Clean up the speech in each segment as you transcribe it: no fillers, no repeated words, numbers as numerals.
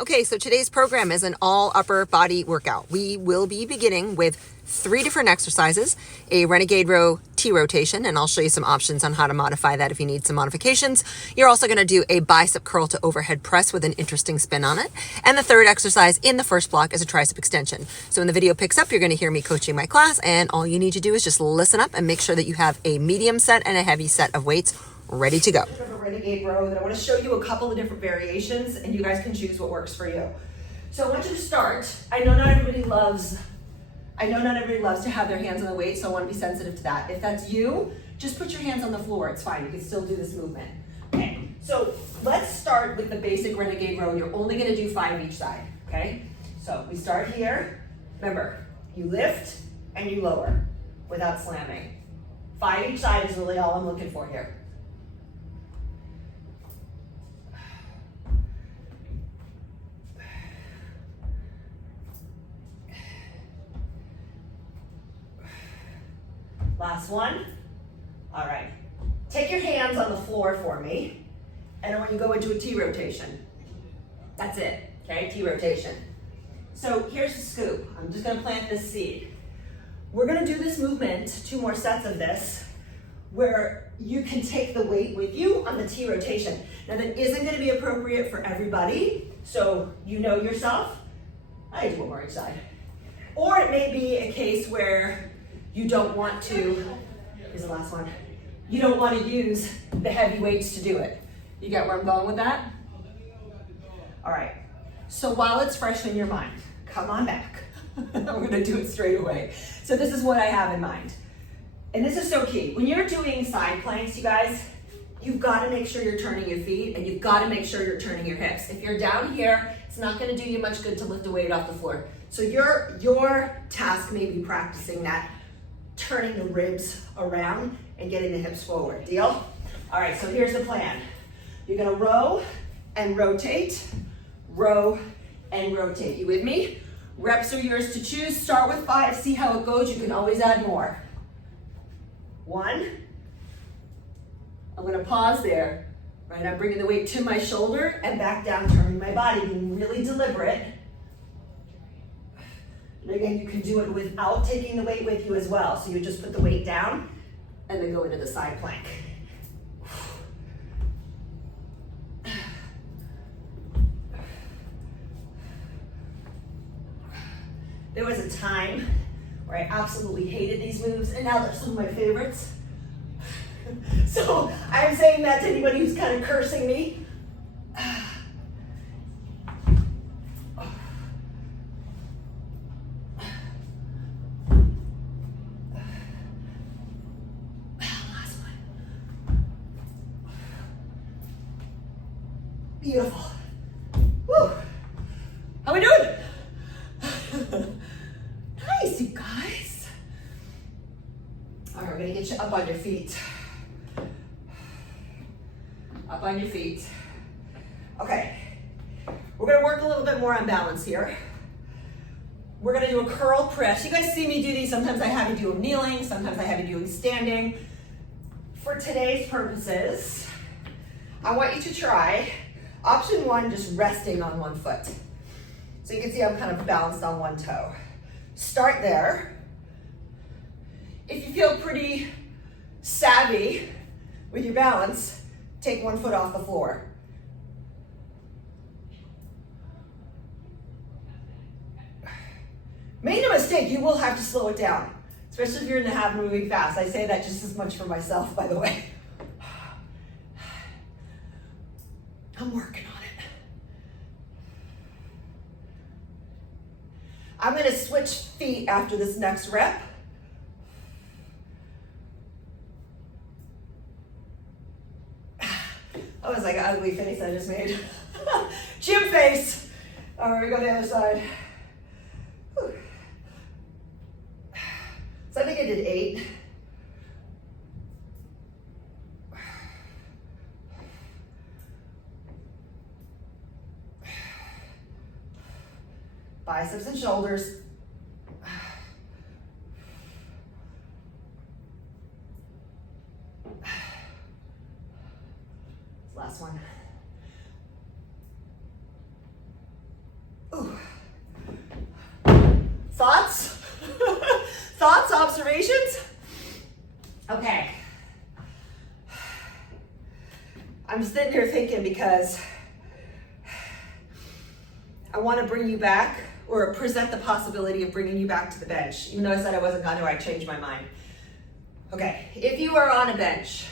Okay, so today's program is an all upper body workout. We will be beginning with 3 different exercises, a renegade row T rotation, and I'll show you some options on how to modify that if you need some modifications. You're also going to do a bicep curl to overhead press with an interesting spin on it. And the third exercise in the first block is a tricep extension. So when the video picks up, you're going to hear me coaching my class, and all you need to do is just listen up and make sure that you have a medium set and a heavy set of weights ready to go. A renegade row that I want to show you a couple of different variations, and you guys can choose what works for you. So I want you to start. I know not everybody loves to have their hands on the weight, so I want to be sensitive to that. If that's you, just put your hands on the floor. It's fine. You can still do this movement. Okay. So let's start with the basic renegade row. You're only going to do 5 each side. Okay. So we start here. Remember, you lift and you lower without slamming. 5 each side is really all I'm looking for here. Last one. All right. Take your hands on the floor for me, and I want you to go into a T rotation. That's it, okay? T rotation. So here's the scoop. I'm just gonna plant this seed. We're gonna do this movement, 2 more sets of this, where you can take the weight with you on the T rotation. Now that isn't gonna be appropriate for everybody, so you know yourself. I do 1 more each side. Or it may be a case where you don't want to, here's the last one, you don't want to use the heavy weights to do it. You get where I'm going with that? All right, so while it's fresh in your mind, come on back. I'm gonna do it straight away. So this is what I have in mind. And this is so key. When you're doing side planks, you guys, you've got to make sure you're turning your feet, and you've got to make sure you're turning your hips. If you're down here, it's not gonna do you much good to lift a weight off the floor. So your task may be practicing that, turning the ribs around and getting the hips forward. Deal? All right, so here's the plan. You're gonna row and rotate, row and rotate. You with me? Reps are yours to choose. Start with 5, see how it goes. You can always add more. 1. I'm gonna pause there. Right, I'm bringing the weight to my shoulder and back down, turning my body, being really deliberate. And again, you can do it without taking the weight with you as well. So you just put the weight down and then go into the side plank. There was a time where I absolutely hated these moves, and now they're some of my favorites. So I'm saying that to anybody who's kind of cursing me. Beautiful. Woo. How we doing? Nice, you guys. All right, we're gonna get you up on your feet. Up on your feet. Okay, we're gonna work a little bit more on balance here. We're gonna do a curl press. You guys see me do these. Sometimes I have you do them kneeling, sometimes I have you doing standing. For today's purposes, I want you to try option 1, just resting on 1 foot. So you can see I'm kind of balanced on 1 toe. Start there. If you feel pretty savvy with your balance, take 1 foot off the floor. Make no mistake, you will have to slow it down, especially if you're in the habit of moving fast. I say that just as much for myself, by the way. I'm working on it. I'm gonna switch feet after this next rep. That was like an ugly face I just made. Gym face. All right, we go to the other side. Whew. So I think I did 8. Biceps and shoulders. Last one. Thoughts? Thoughts, observations? Okay. I'm sitting here thinking because I want to bring you back or present the possibility of bringing you back to the bench. Even though I said I wasn't going to, I changed my mind. Okay, if you are on a bench,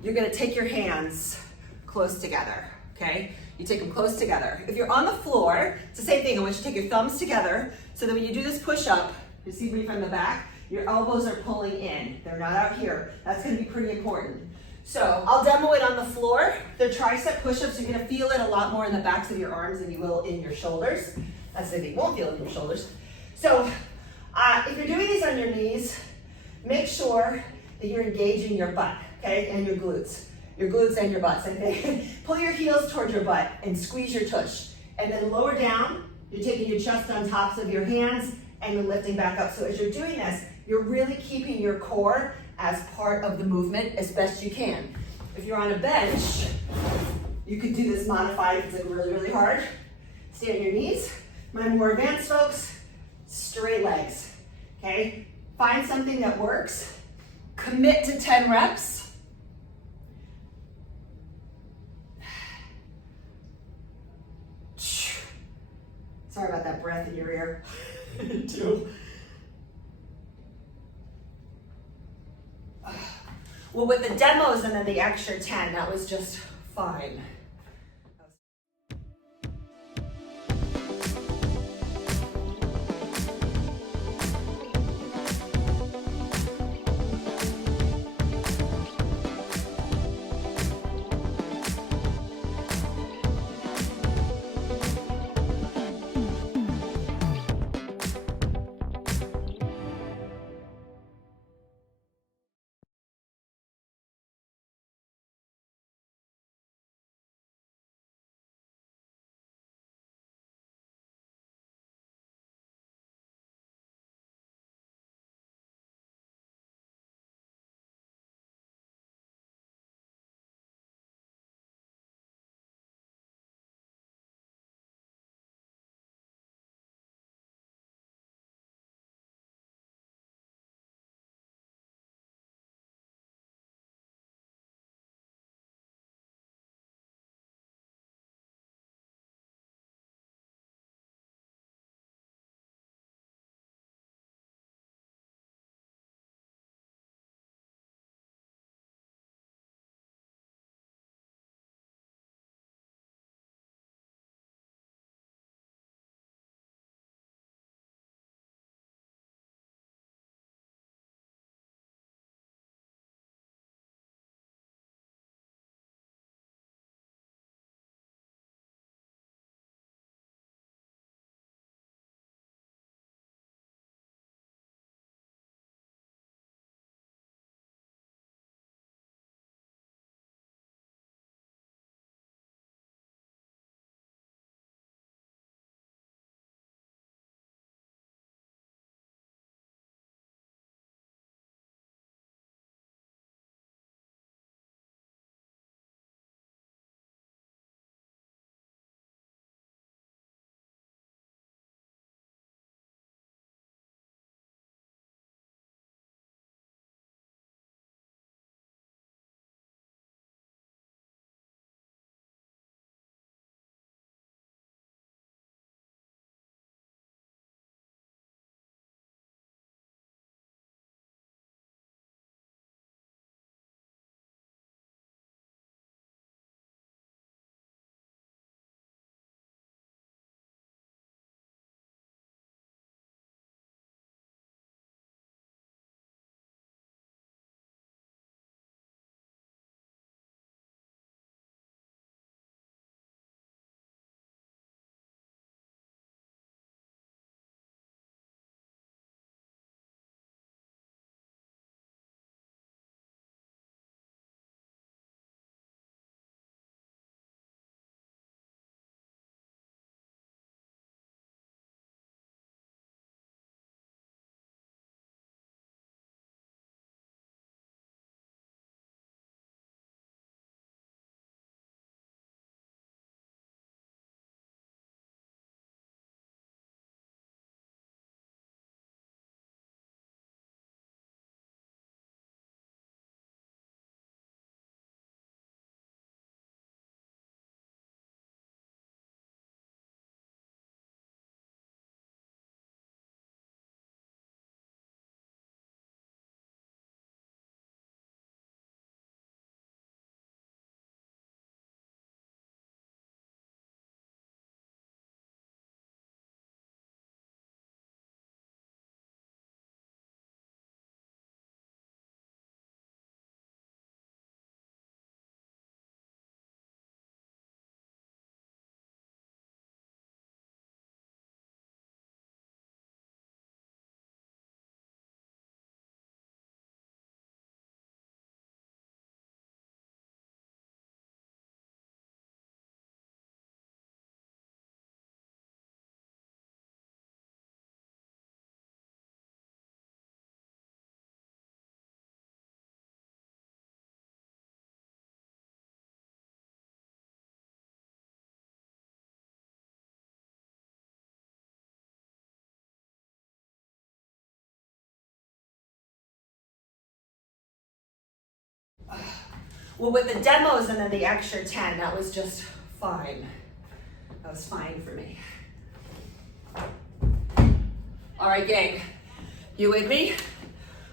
you're going to take your hands close together, okay? You take them close together. If you're on the floor, it's the same thing. I want you to take your thumbs together so that when you do this push-up, you see me from the back, your elbows are pulling in. They're not out here. That's going to be pretty important. So I'll demo it on the floor. The tricep push-ups, you're going to feel it a lot more in the backs of your arms than you will in your shoulders. That's the thing, you won't feel it in your shoulders. So if you're doing these on your knees, make sure that you're engaging your butt, okay, and your glutes. Your glutes and your butt, same thing. Pull your heels towards your butt and squeeze your tush. And then lower down, you're taking your chest on tops of your hands and you're lifting back up. So as you're doing this, you're really keeping your core as part of the movement as best you can. If you're on a bench, you could do this modified if it's like really, really hard. Stay on your knees. My more advanced folks, straight legs, okay? Find something that works. Commit to 10 reps. Sorry about that breath in your ear. 2. Well, with the demos and then the extra 10, that was just fine. Well, with the demos and then the extra 10, that was just fine. That was fine for me. All right, gang, you with me?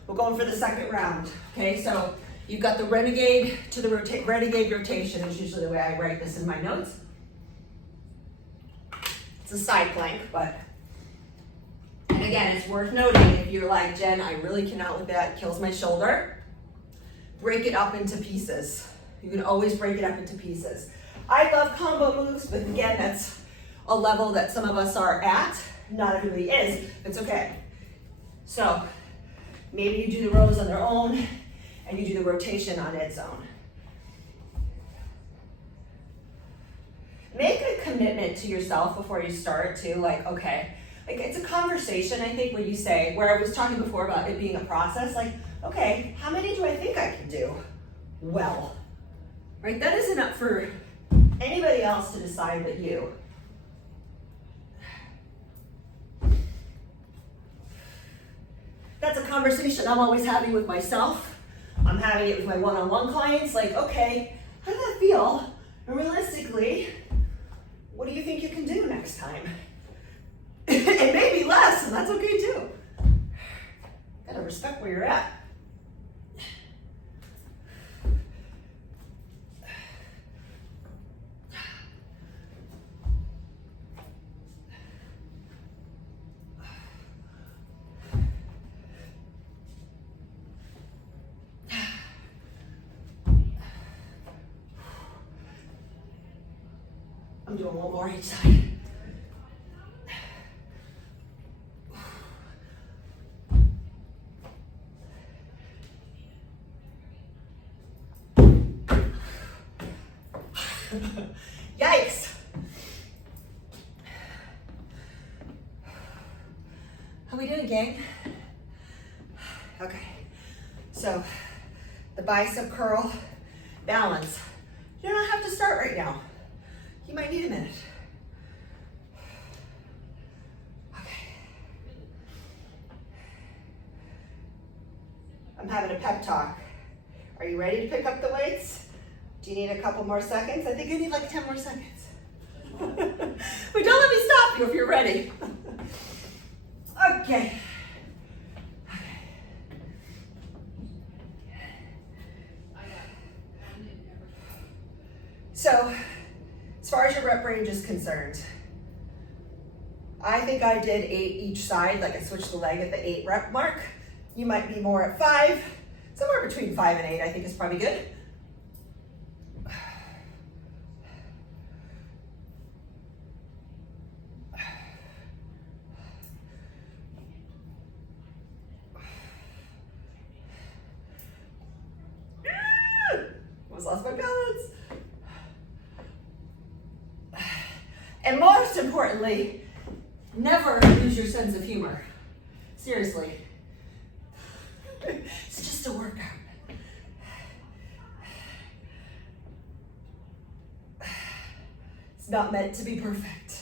We're going for the second round, okay? So you've got the renegade to the renegade rotation is usually the way I write this in my notes. It's a side plank, but, and again, it's worth noting if you're like, Jen, I really cannot with that, it kills my shoulder. Break it up into pieces. You can always break it up into pieces. I love combo moves, but again, that's a level that some of us are at. Not everybody is. It's okay. So maybe you do the rows on their own and you do the rotation on its own. Make a commitment to yourself before you start to like, okay, like it's a conversation, I think, when you say, where I was talking before about it being a process, like, okay, how many do I think I can do well? Right? That isn't up for anybody else to decide but you. That's a conversation I'm always having with myself. I'm having it with my one-on-one clients, like, okay, how does that feel? And realistically, what do you think you can do next time? It may be less, and that's okay too. Gotta respect where you're at. I'm doing one more each side. Yikes. How we doing, gang? Okay, so the bicep curl balance. You don't have to start right now. You might need a minute. Okay. I'm having a pep talk. Are you ready to pick up the weights? Do you need a couple more seconds? I think I need like 10 more seconds. But don't let me stop you if you're ready. Okay. So, as far as your rep range is concerned, I think I did 8 each side, like I switched the leg at the 8 rep mark. You might be more at 5, somewhere between 5 and 8 I think is probably good. Almost lost my balance. And most importantly, never lose your sense of humor. Seriously. It's just a workout. It's not meant to be perfect.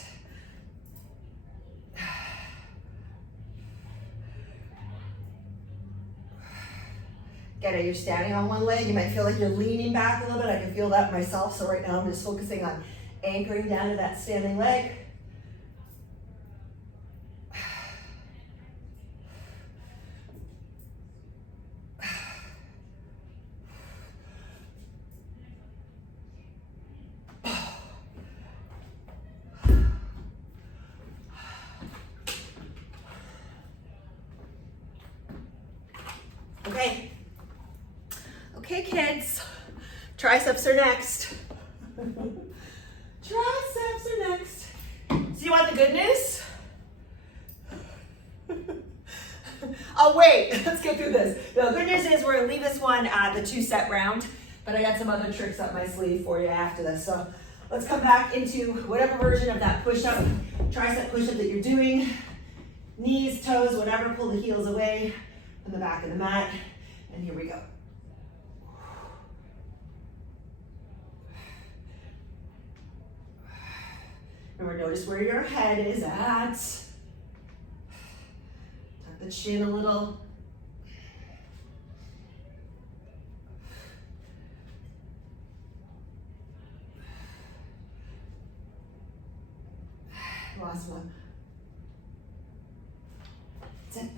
Again, you're standing on one leg. You might feel like you're leaning back a little bit. I can feel that myself. So right now I'm just focusing on anchoring down to that standing leg. Okay. Okay, kids. Triceps are next. Triceps are next. So you want the good news? Oh wait, let's get through this. The good news is we're gonna leave this one at the 2-set round, but I got some other tricks up my sleeve for you after this. So let's come back into whatever version of that push-up, tricep push-up that you're doing. Knees, toes, whatever, pull the heels away from the back of the mat. And here we go. Remember, notice where your head is at. Tuck the chin a little. last one. That's it.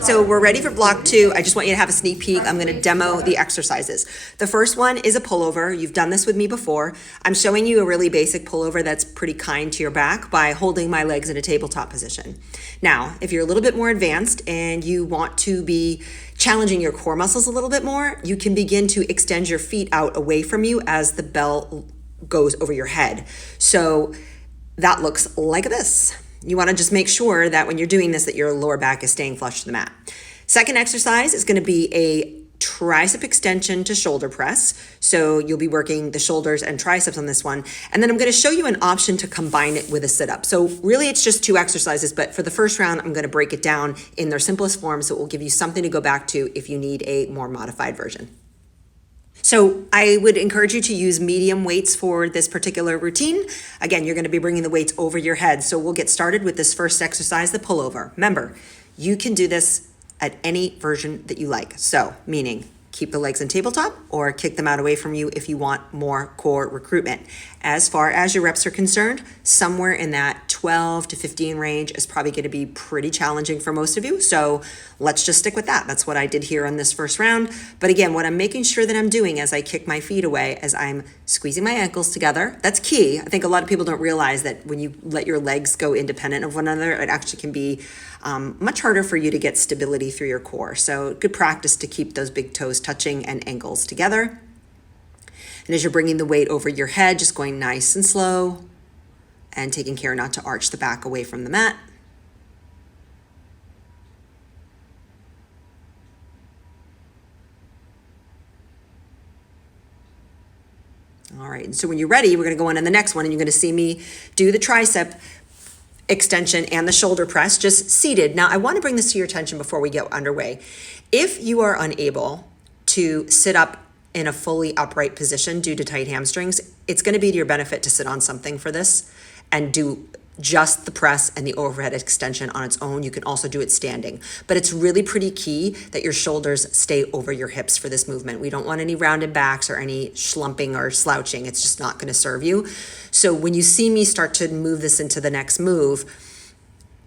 So we're ready for block 2. I just want you to have a sneak peek. I'm going to demo the exercises. The first one is a pullover. You've done this with me before. I'm showing you a really basic pullover that's pretty kind to your back by holding my legs in a tabletop position. Now, if you're a little bit more advanced and you want to be challenging your core muscles a little bit more, you can begin to extend your feet out away from you as the bell goes over your head. So that looks like this. You want to just make sure that when you're doing this, that your lower back is staying flush to the mat. Second exercise is going to be a tricep extension to shoulder press. So you'll be working the shoulders and triceps on this one. And then I'm going to show you an option to combine it with a sit-up. So really it's just 2 exercises, but for the first round, I'm going to break it down in their simplest form so it will give you something to go back to if you need a more modified version. So I would encourage you to use medium weights for this particular routine. Again, you're going to be bringing the weights over your head. So we'll get started with this first exercise, the pullover. Remember, you can do this at any version that you like. So meaning keep the legs in tabletop or kick them out away from you if you want more core recruitment. As far as your reps are concerned, somewhere in that 12 to 15 range is probably going to be pretty challenging for most of you. So let's just stick with that. That's what I did here on this first round. But again, what I'm making sure that I'm doing as I kick my feet away is I'm squeezing my ankles together. That's key. I think a lot of people don't realize that when you let your legs go independent of one another, it actually can be much harder for you to get stability through your core. So good practice to keep those big toes touching and ankles together. And as you're bringing the weight over your head, just going nice and slow and taking care not to arch the back away from the mat. All right, so when you're ready, we're going to go on to the next one, and you're going to see me do the tricep extension and the shoulder press, just seated. Now, I want to bring this to your attention before we get underway. If you are unable to sit up in a fully upright position due to tight hamstrings, it's going to be to your benefit to sit on something for this and do just the press and the overhead extension on its own. You can also do it standing, but it's really pretty key that your shoulders stay over your hips for this movement. We don't want any rounded backs or any slumping or slouching. It's just not going to serve you. So when you see me start to move this into the next move,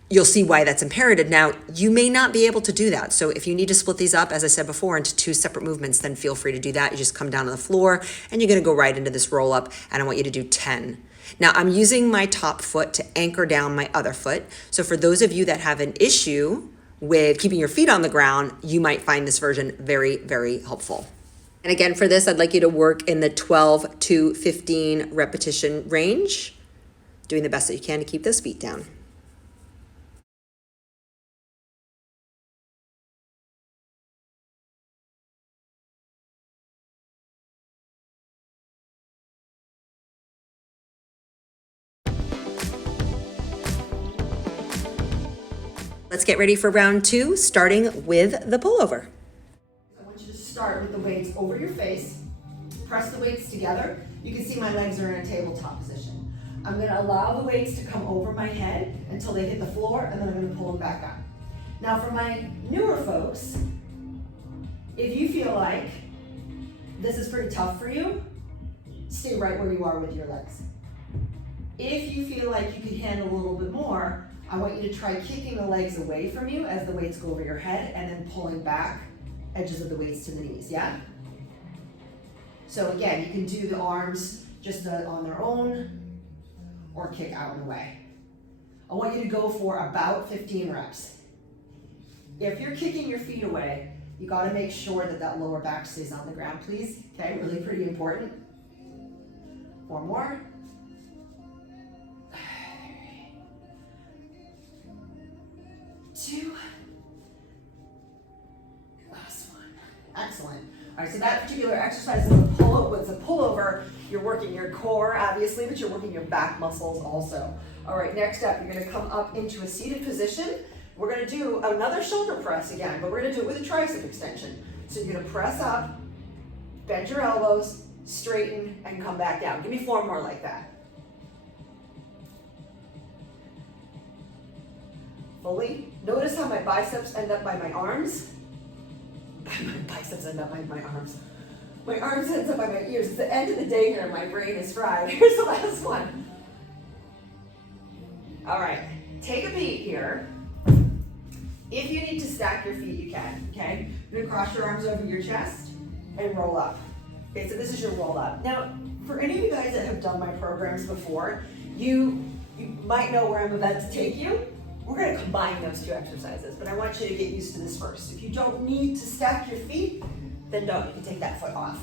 you'll see why that's imperative. Now, you may not be able to do that. So if you need to split these up, as I said before, into 2 separate movements, then feel free to do that. You just come down on the floor and you're going to go right into this roll up, and I want you to do 10. Now, I'm using my top foot to anchor down my other foot. So for those of you that have an issue with keeping your feet on the ground, you might find this version very, very helpful. And again, for this, I'd like you to work in the 12 to 15 repetition range, doing the best that you can to keep those feet down. Let's get ready for round 2, starting with the pullover. I want you to start with the weights over your face. Press the weights together. You can see my legs are in a tabletop position. I'm going to allow the weights to come over my head until they hit the floor, and then I'm going to pull them back up. Now for my newer folks, if you feel like this is pretty tough for you, stay right where you are with your legs. If you feel like you can handle a little bit more, I want you to try kicking the legs away from you as the weights go over your head and then pulling back edges of the weights to the knees, yeah? So again, you can do the arms just on their own or kick out and away. I want you to go for about 15 reps. If you're kicking your feet away, you gotta make sure that that lower back stays on the ground, please. Okay, really pretty important. 4 more. 2. Last one. Excellent. All right, so that particular exercise is a pullover. You're working your core, obviously, but you're working your back muscles also. All right, next up, you're going to come up into a seated position. We're going to do another shoulder press again, but we're going to do it with a tricep extension. So you're going to press up, bend your elbows, straighten, and come back down. Give me 4 more like that. Fully. Notice how my biceps end up by my arms. My biceps end up by my arms. My arms ends up by my ears. It's the end of the day here. My brain is fried. Here's the last one. All right, take a beat here. If you need to stack your feet, you can, okay? You're gonna cross your arms over your chest and roll up. Okay, so this is your roll up. Now, for any of you guys that have done my programs before, you might know where I'm about to take you. We're gonna combine those two exercises, but I want you to get used to this first. If you don't need to stack your feet, then don't, you can take that foot off.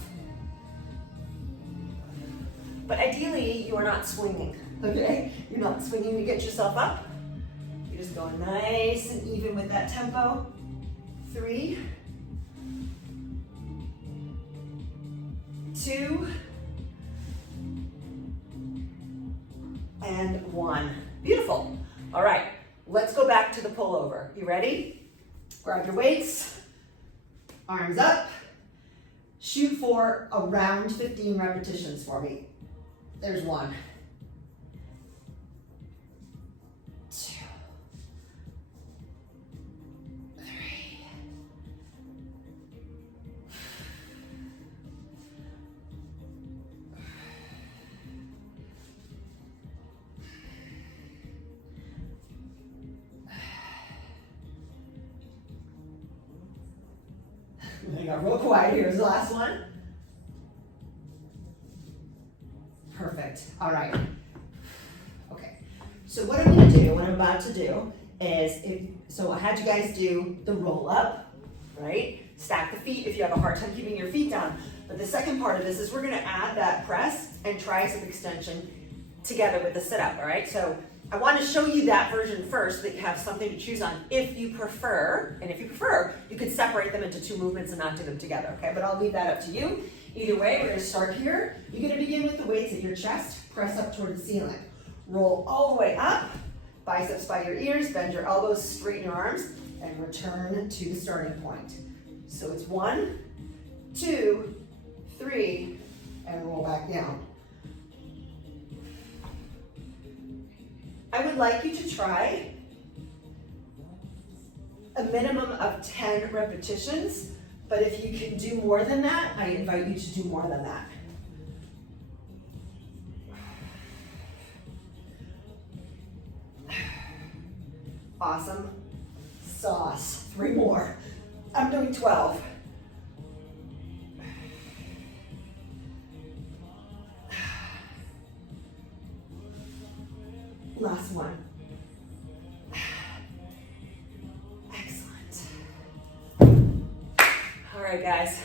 But ideally, you are not swinging, okay? You're not swinging to get yourself up. You're just going nice and even with that tempo. 3, 2, and 1. Beautiful. All right, let's go back to the pullover. You ready? Grab your weights, arms up. Shoot for around 15 repetitions for me. There's 1. 2, 3. I got real quiet. Here's the last one. Perfect. All right. Okay. So what I'm going to do, what I'm about to do is, so I had you guys do the roll up, right? Stack the feet if you have a hard time keeping your feet down. But the second part of this is we're going to add that press and tricep extension together with the sit up, all right? So I want to show you that version first so that you have something to choose on if you prefer. And if you prefer, you could separate them into 2 movements and not do them together, okay? But I'll leave that up to you. Either way, we're going to start here. You're going to begin with the weights at your chest, press up toward the ceiling. Roll all the way up, biceps by your ears, bend your elbows, straighten your arms, and return to the starting point. So it's 1, 2, 3, and roll back down. I would like you to try a minimum of 10 repetitions, but if you can do more than that, I invite you to do more than that. Awesome sauce. 3 more. I'm doing 12. Last one. Excellent. All right, guys.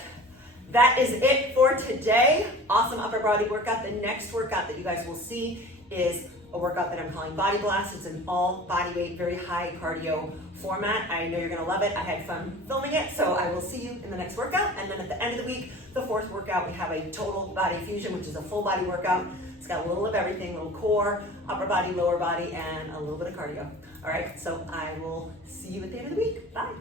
That is it for today. Awesome upper body workout. The next workout that you guys will see is a workout that I'm calling Body Blast. It's an all body weight, very high cardio format. I know you're gonna love it. I had fun filming it, so I will see you in the next workout. And then at the end of the week, the 4th workout, we have a total body fusion, which is a full body workout. It's got a little of everything, a little core, upper body, lower body, and a little bit of cardio. All right, so I will see you at the end of the week. Bye.